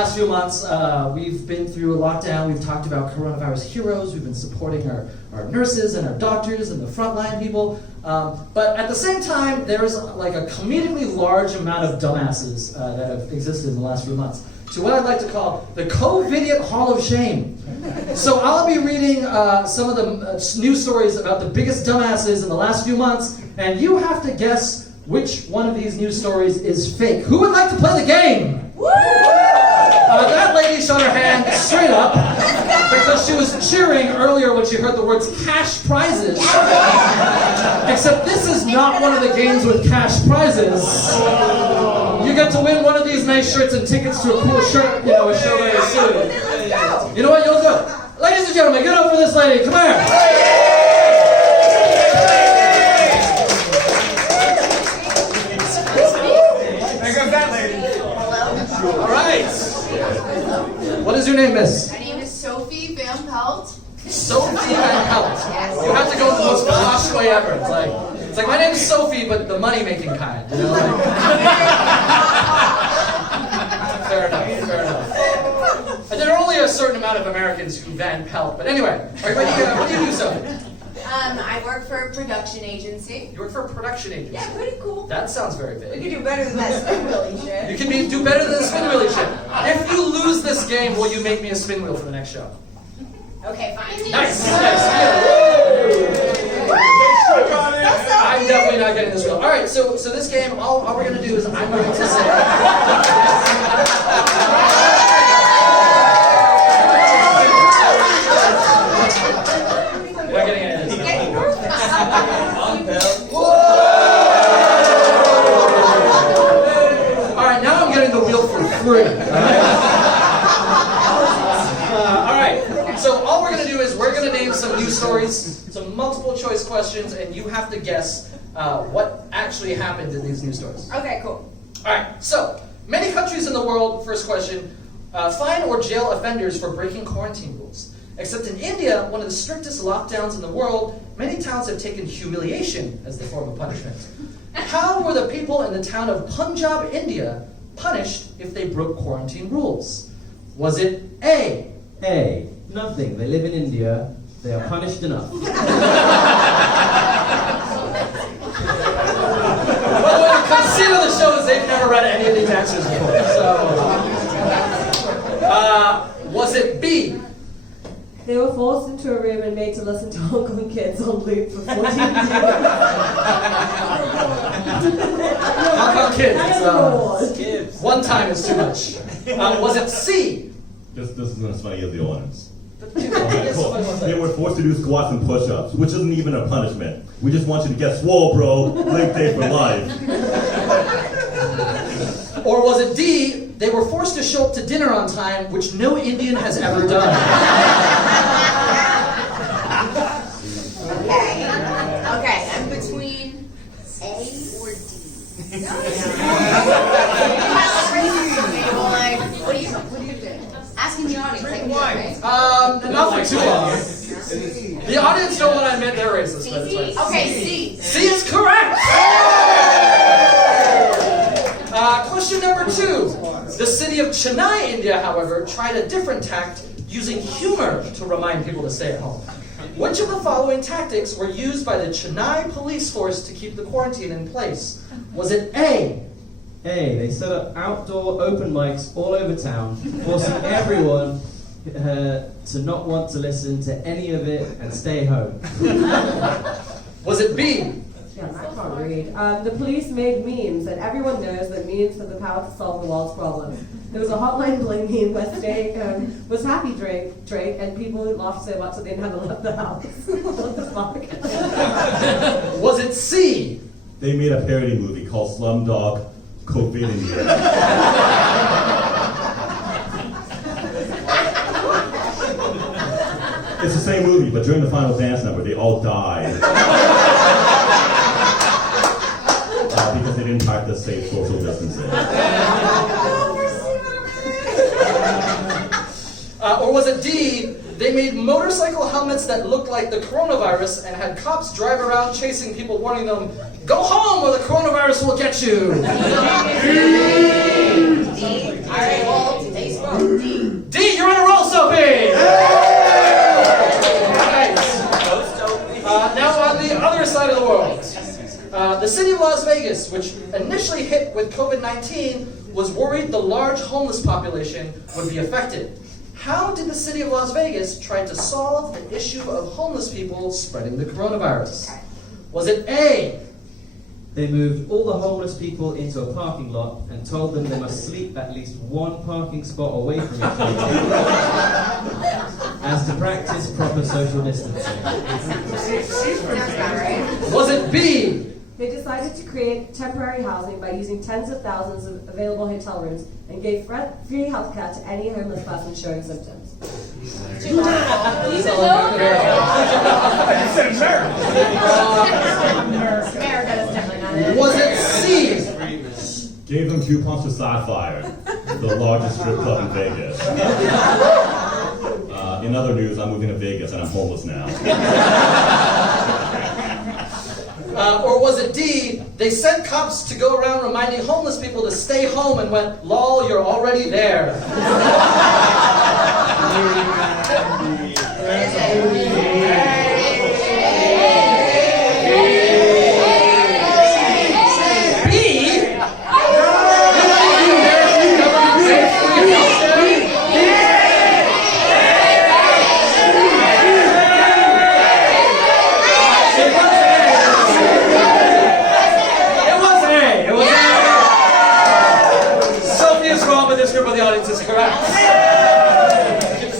last few months, we've been through a lockdown. We've talked about coronavirus heroes. We've been supporting our nurses and our doctors and the frontline people. But at the same time, there's like a comedically large amount of dumbasses that have existed in the last few months. To what I'd like to call the Covidiot Hall of Shame. So I'll be reading some of the news stories about the biggest dumbasses in the last few months, and you have to guess which one of these news stories is fake. Who would like to play the game? That lady shot her hand straight up because she was cheering earlier when she heard the words cash prizes. Except this is not one of the games with cash prizes. You get to win one of these nice shirts and tickets to a cool shirt, a show very soon. You know what? You'll do it. Ladies and gentlemen, get up for this lady. Come here. All right. What is your name, miss? My name is Sophie Van Pelt. Sophie Van Pelt. Yes. You have to go the most posh way ever. It's like my name is Sophie, but the money-making kind. Fair enough. And there are only a certain amount of Americans who Van Pelt. But anyway, what do you do, Sophie? I work for a production agency. You work for a production agency? Yeah, pretty cool. That sounds very big. We could do better than that spin wheelie shit. You can do better than the spin wheelie shit. If you lose this game, will you make me a spin wheel for the next show? Okay, fine. Nice. I'm definitely not getting this wheel. All right, so this game, all we're going to do is I'm going to say... You're not getting any of this. All right, now I'm getting the wheel for free. All right, so all we're going to do is we're going to name some news stories, some multiple choice questions, and you have to guess what actually happened in these news stories. Okay, cool. All right, so many countries in the world, first question, fine or jail offenders for breaking quarantine rules. Except in India, one of the strictest lockdowns in the world, many towns have taken humiliation as the form of punishment. How were the people in the town of Punjab, India, punished if they broke quarantine rules? Was it A? A. Nothing. They live in India. They are punished enough. Well, the conceit of the show is they've never read any of these answers before. So, was it B? They were forced into a room and made to listen to Hong Kong kids on loop for 14 years. Hong Kong kids. One time is too much. Was it C? This isn't as funny as the audience. They were forced to do squats and push-ups, which isn't even a punishment. We just want you to get swole, bro. Link day for life. Or was it D? They were forced to show up to dinner on time, which no Indian has ever done. Okay, I'm between A or D. What do you think? Asking the audience, like, right? Not for too long. The audience know what I meant, they're racist. But it's fine. Okay, C. C is correct! Question number 2. The city of Chennai, India, however, tried a different tact using humor to remind people to stay at home. Which of the following tactics were used by the Chennai police force to keep the quarantine in place? Was it A? A. They set up outdoor open mics all over town, forcing everyone to not want to listen to any of it and stay home. Was it B? Yeah, I can't read. The police made memes, and everyone knows that memes have the power to solve the world's problems. There was a hotline bling meme where Stay was happy Drake, and people laughed so much that they never left the house. What the fuck? Was it C? They made a parody movie called Slumdog Covidiot. It's the same movie, but during the final dance number, they all died. Because they didn't practice safe social distancing. Or was it D? They made motorcycle helmets that looked like the coronavirus and had cops drive around chasing people, warning them, "Go home or the coronavirus will get you." D. Alright, well, today's wrong. side of the world. The city of Las Vegas, which initially hit with COVID-19, was worried the large homeless population would be affected. How did the city of Las Vegas try to solve the issue of homeless people spreading the coronavirus? Was it A, They moved all the homeless people into a parking lot and told them they must sleep at least one parking spot away from each other as to practice proper social distancing? Sounds about right. was it B, They decided to create temporary housing by using tens of thousands of available hotel rooms and gave free healthcare to any homeless person showing symptoms? America is definitely not it. was it C, Gave them coupons to Sapphire, the largest strip club in Vegas. In other news, I'm moving to Vegas and I'm homeless now. or was it D, they sent cops to go around reminding homeless people to stay home and went, lol, you're already there. Is correct.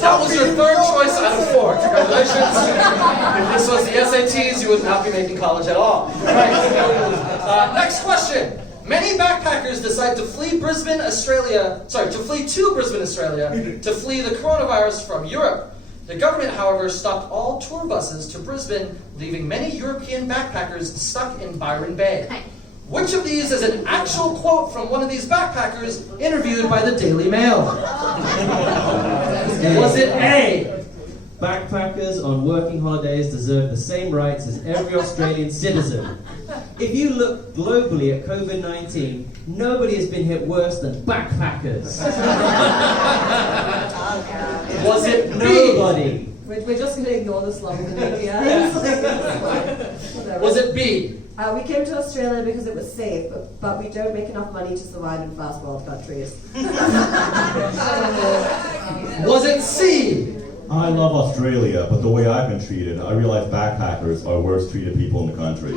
That was your third choice out of 4. Congratulations. If this was the SATs, you would not be making college at all. Right. Next question. Many backpackers decide to flee to Brisbane, Australia, to flee the coronavirus from Europe. The government, however, stopped all tour buses to Brisbane, leaving many European backpackers stuck in Byron Bay. Which of these is an actual quote from one of these backpackers interviewed by the Daily Mail? Was it A, Backpackers on working holidays deserve the same rights as every Australian citizen. If you look globally at COVID-19, nobody has been hit worse than backpackers. was it B, Nobody. We're just going to ignore the slum in the media. was it B, We came to Australia because it was safe, but we don't make enough money to survive in first world countries. was it C, I love Australia, but the way I've been treated, I realize backpackers are worst treated people in the country.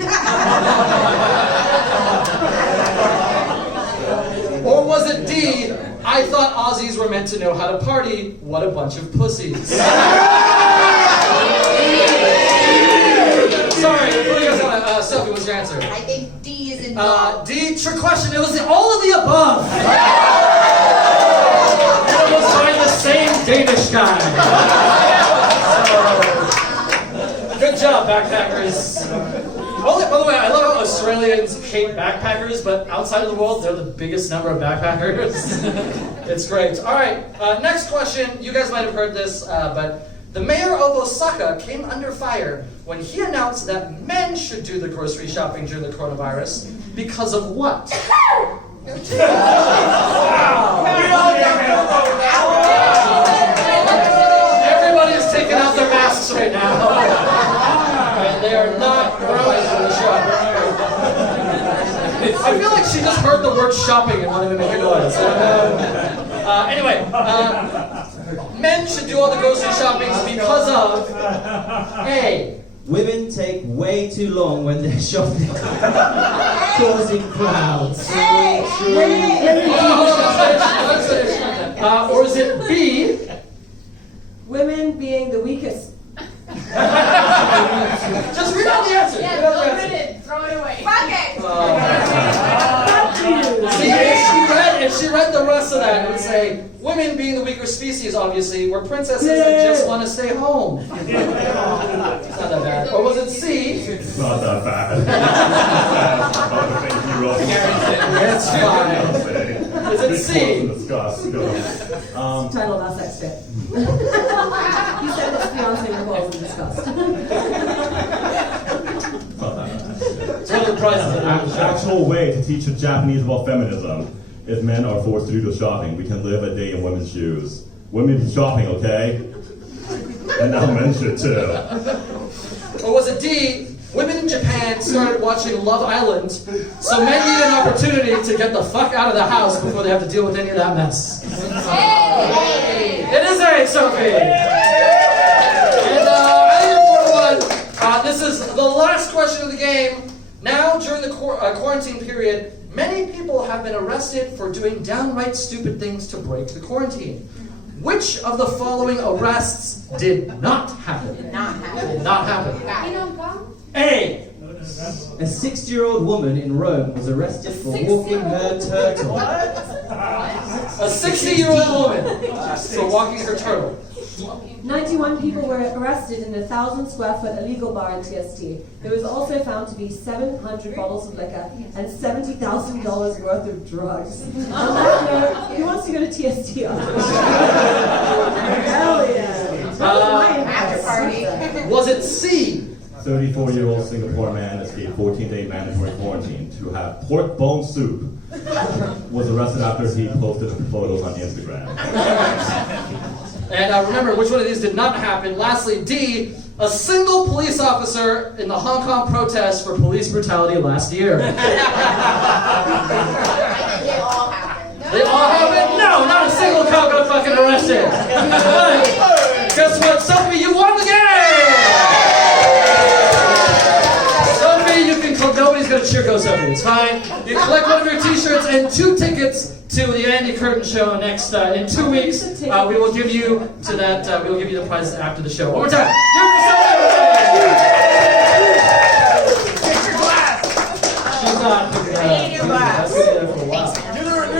or was it D, I thought Aussies were meant to know how to party, what a bunch of pussies. Sorry, Sophie, what's your answer? I think D is in D, trick question. It was all of the above. You almost find the same Danish guy. Good job, backpackers. By the way, I love how Australians hate backpackers, but outside of the world, they're the biggest number of backpackers. It's great. All right, next question. You guys might have heard this, but the mayor of Osaka came under fire when he announced that men should do the grocery shopping during the coronavirus because of what? Everybody is taking out their masks right now. And they are not going to the shop. I feel like she just heard the word shopping and wanted to make a noise. Anyway, men should do all the grocery shopping because of A, Women take way too long when they're shopping, causing crowds. or is it B, Women being the weakest. just read out the answer. Yeah, Read out the don't answer. read it. Throw it away. Fuck it. See, if she read the rest of that, it would say, women being the weaker species, obviously, were princesses that just want to stay home. It's not that bad. Or was it C? It's not that bad. It's fine. Is it C? Title of our sex tape. He said his fiancé revolves in disgust. It's one of the prizes The that I'm actual way to teach the Japanese about feminism is men are forced to do the shopping. We can live a day in women's shoes. Women be shopping, okay? And now men should too. Or was it D? women in Japan started watching Love Island, so men need an opportunity to get the fuck out of the house before they have to deal with any of that mess. Hey! It is a Sophie! And I think important one, this is the last question of the game. Now, during the quarantine period, many people have been arrested for doing downright stupid things to break the quarantine. Which of the following arrests did not happen? Did not happen. Did not happen. A. A 60-year-old woman in Rome was arrested for walking her turtle. A 60-year-old woman for walking her turtle. 91 people were arrested in a 1,000-square-foot illegal bar in TST. There was also found to be 700 bottles of liquor and $70,000 worth of drugs. On that note, who wants to go to TST? Hell yeah! After party. Was it C? 34-year-old Singapore man escaped 14-day mandatory quarantine to have pork bone soup. Was arrested after he posted photos on Instagram. And remember, which one of these did not happen? Lastly, D. A single police officer in the Hong Kong protest for police brutality last year. They all happened. They all happened? No, not a single cop got fucking arrested. But guess what, Sophie? You won the game! Sophie, you can collect. Nobody's gonna cheer go Sophie. It's fine. You collect one of your T-shirts and 2 tickets to the Andy Curtin show next in 2 weeks. We will give you to that. We will give you the prize after the show. One more time. Get your glass. She's not. I need your glass. That's been there for a while. Thanks, man.